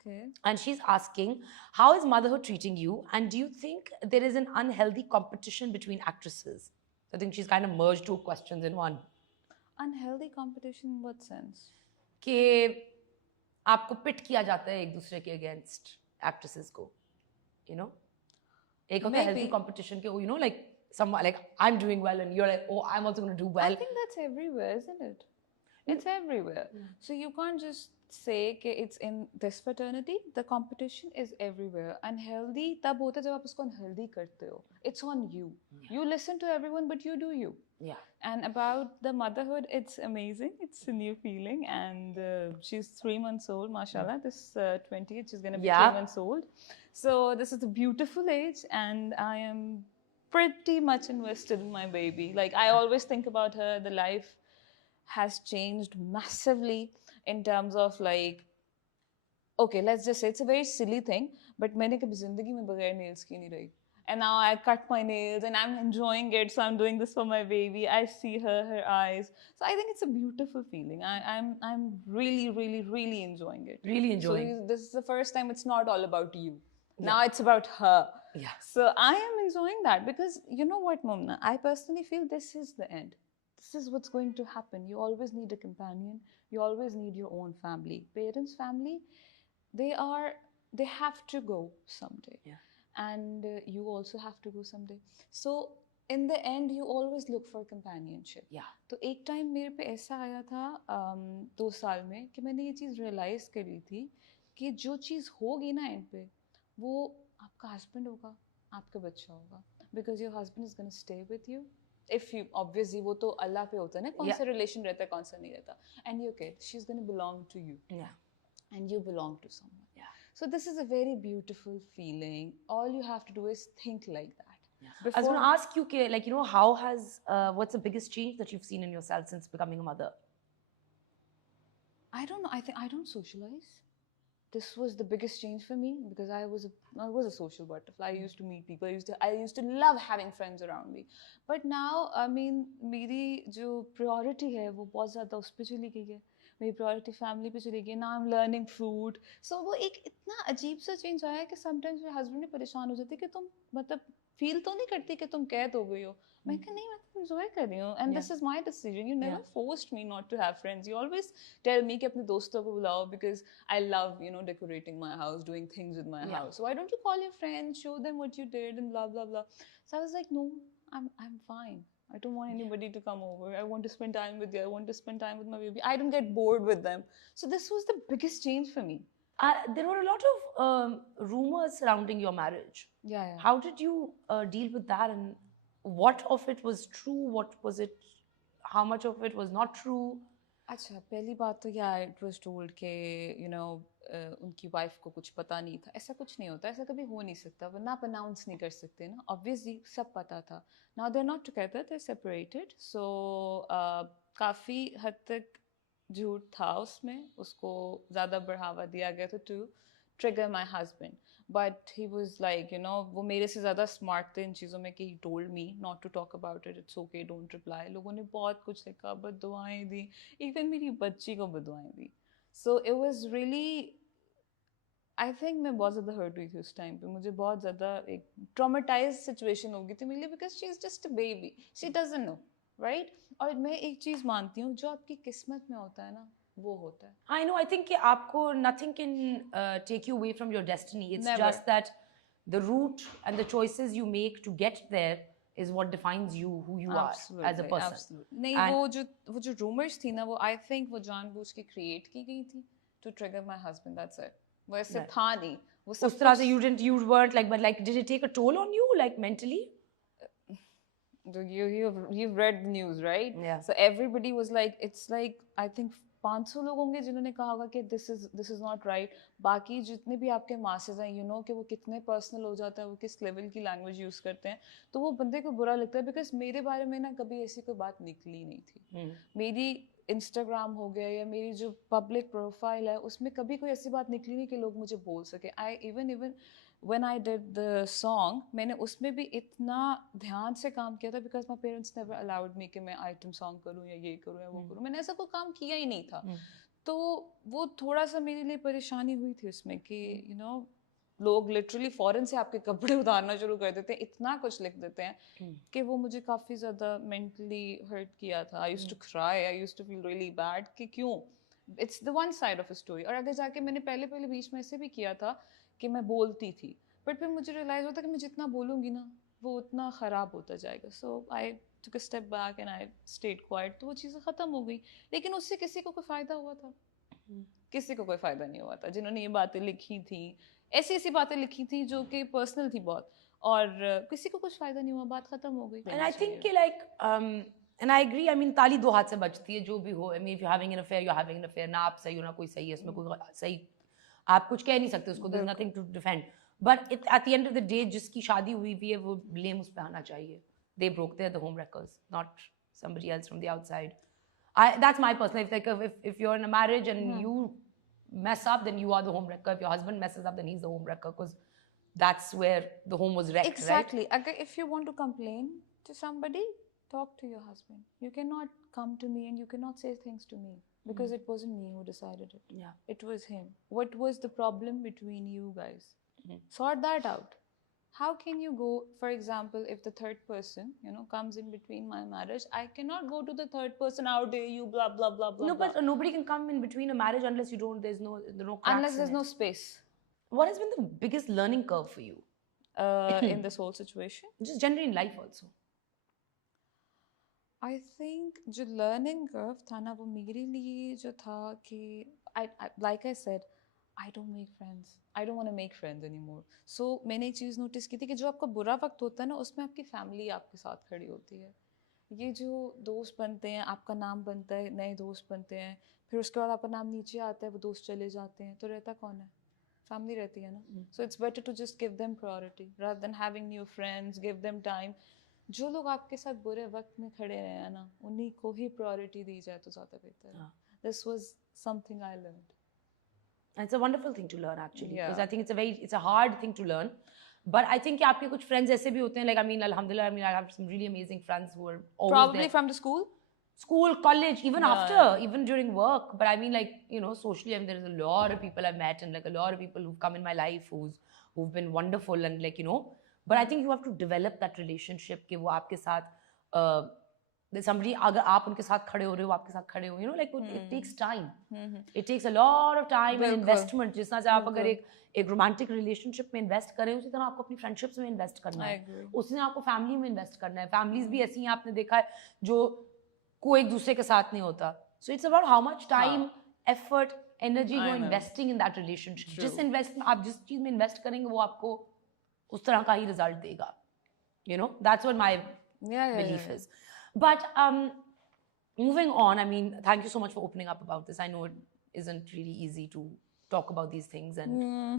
Okay. And she's asking, how is motherhood treating you? And do you think there is an unhealthy competition between actresses? I think she's kind of merged two questions in one. Unhealthy competition in what sense? कि आपको पिट किया जाता है एक दूसरे के against actresses को, you know? एक होता है healthy Maybe. competition के, you know, like some like I'm doing well and you're like, oh, I'm also going to do I well. think that's everywhere, isn't it? It's everywhere. So you can't just say कि it's in this fraternity. The competition is everywhere. Unhealthy तब होता है जब आप उसको unhealthy करते हो. It's on you. You listen to everyone, but you do you. Yeah. And about the motherhood, it's amazing. It's a new feeling, and she's 3 months old, mashallah. This 20th, she's gonna be Yeah. 3 months old. So this is a beautiful age, and I am pretty much invested in my baby. Like I always think about her, the life has changed massively in terms of like, okay, let's just say it's a very silly thing, but मैंने कभी जिंदगी में बगैर nails की नहीं रही. And now I cut my nails and I'm enjoying it. So I'm doing this for my baby. I see her eyes. So I think it's a beautiful feeling. I'm really, really, really enjoying it. Really enjoying. So this is the first time it's not all about you. Now Yeah. it's about her. Yeah. So I am enjoying that because you know what, Mumna? I personally feel this is the end. This is what's going to happen. You always need a companion. You always need your own family. Parents' family, they have to go someday. Yeah. And you also have to go someday. So in the end you always look for companionship. Yeah. तो एक time मेरे पे ऐसा आया था 2 साल में कि मैंने ये चीज़ रियलाइज़ करी थी कि जो चीज़ होगी ना एंड पे वो आपका हस्बैंड होगा, आपका बच्चा होगा, because your husband is gonna stay with you. If you obviously वो तो अल्लाह पे होता है ना, कौन सा रिलेशन रहता है कौन सा नहीं रहता. And your kid, she is gonna belong to you. Yeah. And you belong to someone. Yeah. So this is a very beautiful feeling. All you have to do is think like that. Yeah. I was going to ask you, like, you know, how has, what's the biggest change that you've seen in yourself since becoming a mother? I don't know. I think I don't socialize. This was the biggest change for me because I was a social butterfly. I used to meet people. I used to love having friends around me. But now, I mean, मेरी जो priority है वो बहुत ज़्यादा उस पे चली गई है. मेरी प्रायोरिटी फैमिली पे चली गई. Now I am learning fruit. So वो एक इतना अजीब सा चेंज आया कि समटाइम्स मेरे हस्बैंड भी परेशान हो जाते कि तुम मतलब फील तो नहीं करती कि तुम कैद हो गई हो. मैं कहा नहीं, मैं तो एंजॉय कर रही हूँ and this is my decision. You never forced me not to have friends. You always tell me कि अपने दोस्तों को बुलाओ because I love you know decorating my house, doing things with my house. So why don't you call your friends, show them what you did and blah blah blah. So I was like, no, I'm fine. I don't want anybody to come over. I want to spend time with you. I want to spend time with my baby. I don't get bored with them. So this was the biggest change for me. There were a lot of rumors surrounding your marriage. Yeah. How did you deal with that, and what of it was true? What was it? How much of it was not true? अच्छा, पहली बात तो या it was told कि you know उनकी wife को कुछ पता नहीं था. ऐसा कुछ नहीं होता, ऐसा कभी हो नहीं सकता. वो ना अनाउंस नहीं कर सकते ना. ऑब्वियसली सब पता था. Now they are not together, they are separated. So काफ़ी हद तक झूठ था उसमें. उसको ज़्यादा बढ़ावा दिया गया था to trigger my husband. But he was like you know, वो मेरे से ज़्यादा स्मार्ट थे इन चीज़ों में कि he told me not to talk about it, it's okay, don't reply. लोगों ने बहुत कुछ लिखा, बददुआएं दी, इवन मेरी बच्ची को बददुआएं दी. So it was really, I think मैं बहुत ज़्यादा हर्ट हुई थी उस टाइम पे. मुझे बहुत ज़्यादा एक ट्रॉमेटाइज सिचुएशन हो गई थी मेरे लिए because she is just a baby, she doesn't know, right. और मैं एक चीज़ मानती हूँ, जो आपकी किस्मत में होता है ना वो होता है. I know. I think कि आपको nothing can take you away from your destiny. It's Never. just that the route and the choices you make to get there is what defines you, who you are as a person. Absolutely. नहीं, वो जो rumors थी ना, वो I think वो जानबूझ के create की गई थी to trigger my husband. That's it. वो ऐसे था नहीं. वो सब उस तरह से you weren't like, but like, did it take a toll on you, like mentally? You've read the news, right? Yeah. So everybody was like, it's like I think 500 लोग होंगे जिन्होंने कहा होगा कि this is not right. बाकी जितने भी आपके masses हैं, you know कि वो कितने personal हो जाता है, वो किस level की language use करते हैं, तो वो बंदे को बुरा लगता है. because मेरे बारे में ना कभी ऐसी कोई बात निकली नहीं थी. मेरी Instagram हो गया या मेरी जो public profile है उसमें कभी कोई ऐसी बात निकली नहीं कि लोग मुझे बोल सके. I even when I did the song, मैंने उसमें भी इतना ध्यान से काम किया था because my parents never allowed me कि मैं item song करूँ या ये करूँ या वो करूँ. मैंने ऐसा कोई काम किया ही नहीं था. तो वो थोड़ा सा मेरे लिए परेशानी हुई थी उसमें कि यू नो लोग लिटरली फॉरेन से आपके कपड़े उतारना शुरू कर देते हैं, इतना कुछ लिख देते हैं कि वो मुझे काफ़ी ज़्यादा मेंटली हर्ट किया था. I used to cry, I used to feel really bad कि क्यों. It's the one side of a story. और आगे जाके मैंने पहले पहले बीच में ऐसे भी किया था कि मैं बोलती थी, बट फिर मुझे रियलाइज़ होता कि मैं जितना बोलूँगी ना वो उतना ख़राब होता जाएगा. सो आई took a step back and I stayed quiet. तो वो चीज़ें ख़त्म हो गई, लेकिन उससे किसी को कोई फ़ायदा हुआ था? किसी को कोई फ़ायदा नहीं हुआ था. जिन्होंने ये बातें लिखी थी, ऐसी ऐसी बातें लिखी थी जो कि पर्सनल थी बहुत, और किसी को कुछ फ़ायदा नहीं हुआ, बात ख़त्म हो गई. And I think like and I agree. I mean ताली दो हाथ से बजती है, जो भी हो. I mean if you're having an affair, you're having an affair. ना आप सही हो ना कोई सही है, इसमें कोई सही आप कुछ कह नहीं सकते उसको. There's nothing to defend. But at the end of the day, जिसकी शादी हुई भी है वो blame उस पे आना चाहिए. They broke, they're the home wreckers, not somebody else from the outside. That's my personal. If you're in a marriage and you mess up, then you are the home wrecker. If your husband messes up, then he's the home wrecker, because that's where the home was wrecked. Exactly. Right? If you want to complain to somebody, talk to your husband. You cannot come to me and you cannot say things to me because it wasn't me who decided it. Yeah. It was him. What was the problem between you guys? Sort that out. How can you go, for example, if the third person, comes in between my marriage, I cannot go to the third person, how dare you, blah, blah, blah, blah. No, blah. but nobody can come in between a marriage unless there's no cracks unless there's in no it. space What has been the biggest learning curve for you? in this whole situation. Just generally in life also. I think जो learning curve था ना वो मेरे लिए जो था कि like I said, I don't make friends. I don't want to make friends anymore. So मैंने एक चीज़ नोटिस की थी कि जो आपका बुरा वक्त होता है ना उसमें आपकी फैमिली आपके साथ खड़ी होती है. ये जो दोस्त बनते हैं, आपका नाम बनता है, नए दोस्त बनते हैं, फिर उसके बाद आपका नाम नीचे आता है, वो दोस्त चले जाते हैं, तो रहता कौन है? फैमिली रहती है ना. So it's better to just give them priority rather than having new friends. Give them time. जो लोग आपके साथ बुरे वक्त में खड़े रहे हैं ना उन्हीं को ही प्रायोरिटी दी जाए तो ज़्यादा बेहतर है. This was something I learned. And it's a wonderful thing to learn actually, because Yeah. I think it's a hard thing to learn. But I think कि आपके कुछ friends ऐसे भी होते हैं, like I mean alhamdulillah, I mean I have some really amazing friends who are always Probably there. from the school. School, college, even Yeah. after, even during work. But I mean, like, socially, I mean, there's a lot of people I've met, and like a lot of people who've come in my life who've been wonderful, and like, but I think you have to develop that relationship कि वो आपके साथ there's somebody, अगर आप उनके साथ खड़े हो रहे हो, आपके साथ खड़े हो, like it takes time. It takes a lot of time and investment. जिस तरह से आप अगर एक romantic relationship में invest करें, उसी तरह आपको अपनी friendships में invest करना है. उसी तरह आपको family में invest करना है. Families भी ऐसी हैं, आपने देखा है, जो कोई एक दूसरे के साथ नहीं होता. So it's about how much time, effort, energy you're investing in that relationship. आप जिस चीज में invest करेंगे वो आपको उस तरह का ही result देगा. That's what my belief is. But moving on, I mean, thank you so much for opening up about this. I know it isn't really easy to talk about these things, and